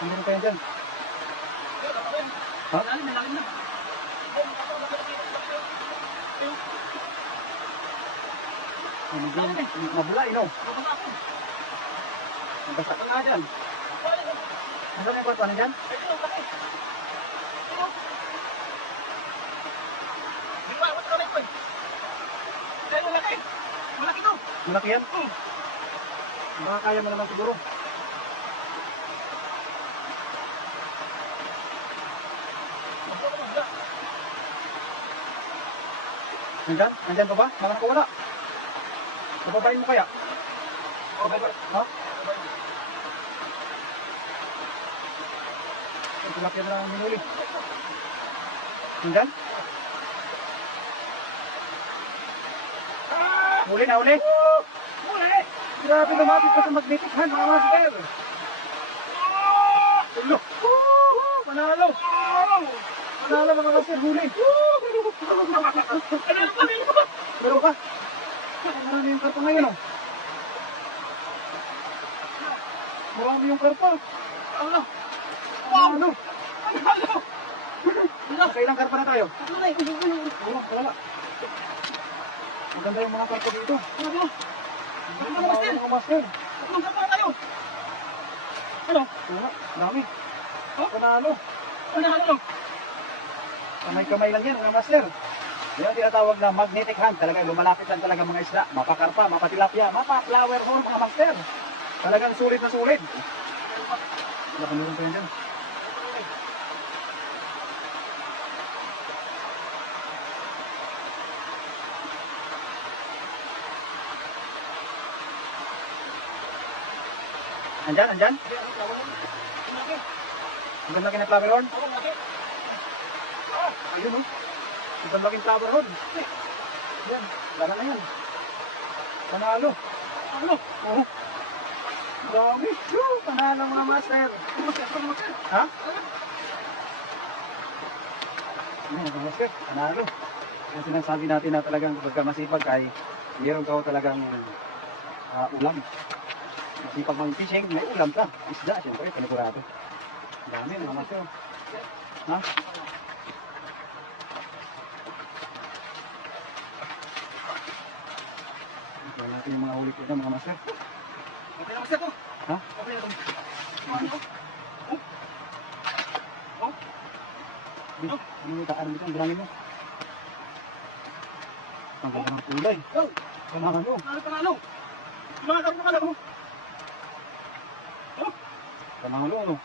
Meron kayo dyan. Ha? Malalim na. Mabula, ino. Nagbasak ka nga dyan. Ano yung kwarto? Ano dyan? Malaki yan? Baka kaya mo naman siguro. Nandyan? Nandyan pa ba? Baka nakawala. Papabain mo kaya? Ha? Ang tilapia na lang minuli. Nandyan? Huli na, huli! Huli! Grabe, lumapit ka sa magnetic hand, mga master! Ulo! Panalo! Panalo, mga master, huli! Meron ka? Marami yung karpa ngayon, oh. Marami yung karpa. Ano? Ano? Kailang karpa na tayo? Wala. Maganda yung mga karpa dito. Ano? Mga master. Anong karpa na tayo? Ano? Wala. Dami. Panalo. Ano? Kamay-kamay lang yan, mga master. Yan tinatawag na magnetic hand. Talagang lumalapit lang talaga mga isda. Mapakarpa, mapatilapia, mapa-flower horn mga master. Talagang sulit na sulit. Wala ka meron pa yan dyan. Andyan, andyan. Ang laki na flower horn. Ayun, oh. Ang laking flower horn. Yan, lana na yan. Panalo. Ano? Oh. Dami. Panalo mga master. Ha? Ano mga master? Panalo. Yung sinasabi natin na talagang pagka masipag ay meron ka talagang ulam. Masipag mag-fishing, may ulam ka. Isda, siyempre, panigurado. Dami mga master. Ha? Ito natin yung mga huli ko na mga master. Okay na, master ko. Ha? Okay na. Ano yung taan dito? Ang bilangin mo. Ang ganda ng kulay. Panalo. Panalo. Mga karpa ka lang. Panalo, ano?